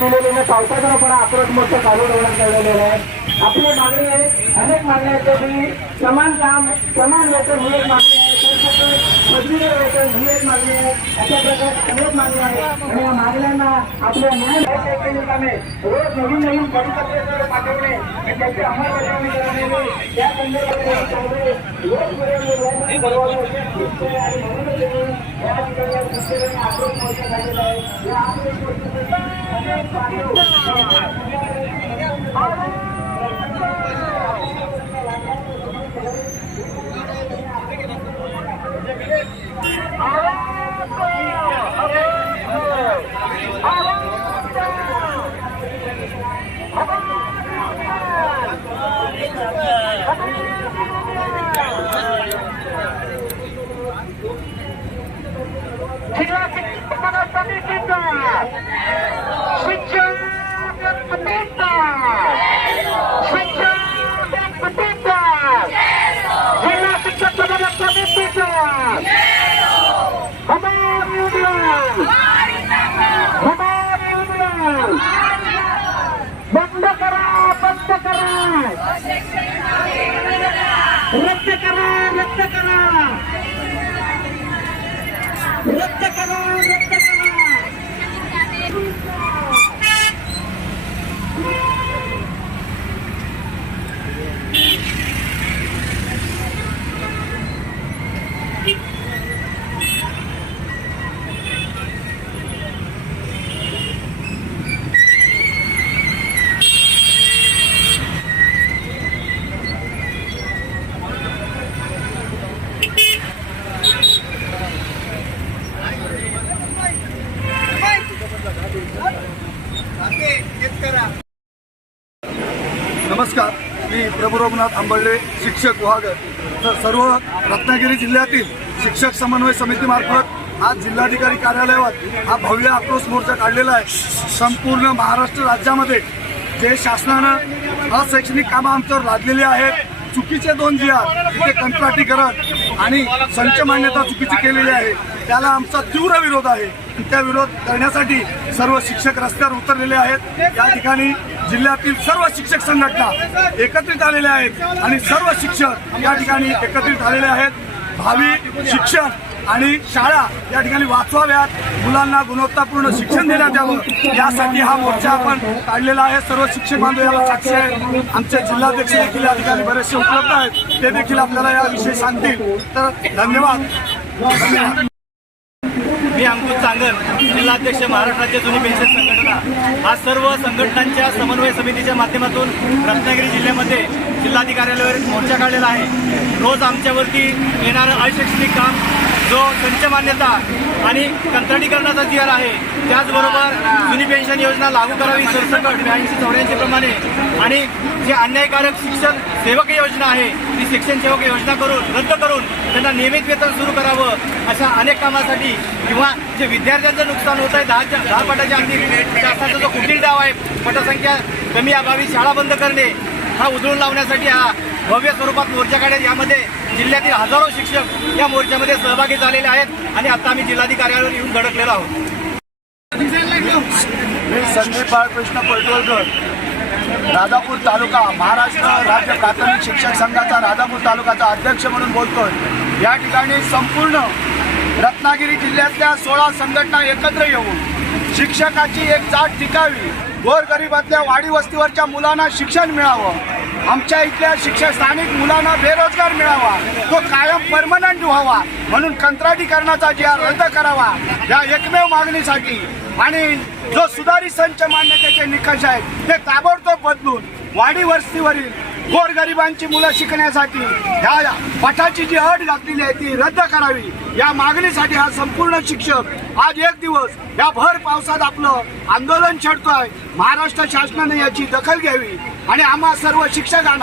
दिलेली पावसाचा पण आक्रोश मोठं चालू ठेवण्यात ठेवलेलं आहे. आपली मागणी आहे अनेक मागण्या आहेत. की समान काम समान वेतन ही एक मागणी आहे. पदवीधर वेतन ही एक मागणी आहे. अशा प्रकारे अनेक मागण्या आहेत आणि या मागण्यांना आपल्या न्याय कामे रोज नवीन नवीन परिपत्रक पाठवणे आणि त्याची अंमलबजावणी करणे. या संदर्भात रोज बनवणे दिसते आणि म्हणूनच या ठिकाणी आक्रोश मोर्चा काढलेला आहे. या आक्रोश मोर्चासाठी अनेक जिल्हा शिक्षण समितीचा शिक्षण गणपतीचा शिक्षण गणपतीचा जिल्हा शिक्षण समाज समितीचा हमार युनियन हमार युनियन बंद करा बंद करा रद्द करा रद्द करा रद्द करा रद्द करा नमस्कार मी प्रभू रघुनाथ आंबर्डे शिक्षक गुहागर तर सर्व रत्नागिरी जिल्ह्यातील शिक्षक समन्वय समितीमार्फत आज जिल्हाधिकारी कार्यालयावर हा भव्य आक्रोश मोर्चा काढलेला आहे. संपूर्ण महाराष्ट्र राज्यामध्ये जे शासनानं अशैक्षणिक कामं आमच्यावर लादलेली आहेत चुकीचे दोन जी आर तिथे कंत्राटीकरण आणि संच मान्यता चुकीची केलेली आहे. त्याला आमचा तीव्र विरोध आहे. त्या विरोध करण्यासाठी सर्व शिक्षक रस्त्यावर उतरलेले आहेत. या ठिकाणी जिल्ह्यातील सर्व शिक्षक संघटना एकत्रित आलेल्या आहेत आणि सर्व शिक्षक या ठिकाणी एकत्रित आलेले आहेत. भावी शिक्षण आणि शाळा या ठिकाणी वाचवाव्यात. मुलांना गुणवत्तापूर्ण शिक्षण देण्यात यावं. यासाठी हा मोर्चा आपण काढलेला आहे. सर्व शिक्षक बांधव याला साक्षी आहे आमचे जिल्हाध्यक्ष देखील या ठिकाणी बरेचसे उपलब्ध आहेत. ते देखील आपल्याला याविषयी सांगतील. तर धन्यवाद. अंकुश जिल्हाध्यक्ष महाराष्ट्राचे जुनी पेन्शन संघटना आज सर्व संघटनांच्या समन्वय समितीच्या माध्यमातून रत्नागिरी जिल्ह्यामध्ये जिल्हाधिकाऱ्यालयावर एक मोर्चा काढलेला आहे. रोज आमच्यावरती येणारं अशैक्षणिक काम जो संच मान्यता आणि कंत्राटीकरणाचा जी आहे त्याचबरोबर जुनी पेन्शन योजना लागू करावी सरसकट ब्याऐंशी चौऱ्याऐंशी प्रमाणे आणि जी अन्यायकारक शिक्षण सेवक योजना आहे ती शिक्षण सेवक योजना करून रद्द करून त्यांना नियमित वेतन सुरू करावं अशा अनेक कामासाठी किंवा जे विद्यार्थ्यांचं नुकसान होत आहे दहाच्या दहा पटाच्या अगदी शासनाचा जो कुटील डाव आहे पटसंख्या कमी अभावी शाळा बंद करणे हा उधळून लावण्यासाठी हा भव्य स्वरूपात मोर्चा काढेल. यामध्ये जिल्ह्यातील हजारो शिक्षक या मोर्चामध्ये सहभागी झालेले आहेत आणि आता आम्ही जिल्हाधिकाऱ्यावर येऊन धडकलेलो आहोत. संदीप बाळकृष्ण पडवळकर राधापूर तालुका महाराष्ट्र राज्य प्राथमिक शिक्षक संघाचा राधापूर तालुकाचा अध्यक्ष म्हणून बोलतोय. या ठिकाणी संपूर्ण रत्नागिरी जिल्ह्यातल्या सोळा संघटना एकत्र येऊन शिक्षकाची एक जात टिकावी गोरगरिबातल्या वाडी वस्तीवरच्या मुलांना शिक्षण मिळावं आमच्या इथल्या शिक्षक स्थानिक मुलांना बेरोजगार मिळावा तो कायम परमनंट व्हावा म्हणून कंत्राटीकरणाचा जी आर रद्द करावा या एकमेव मागणीसाठी आणि जो सुधारित संच मान्यतेचे निकष आहेत ते ताबडतोब बदलून वाडी वस्तीवरील गोरगरिबांची मुलं शिकण्यासाठी ह्या पठाची जी अट घातलेली आहे ती रद्द करावी. या मागणीसाठी हा संपूर्ण शिक्षक आज एक दिवस या भर पावसात आपलं आंदोलन छेडतोय. महाराष्ट्र शासनाने याची दखल घ्यावी. आणि आम्हा सर्व शिक्षकांना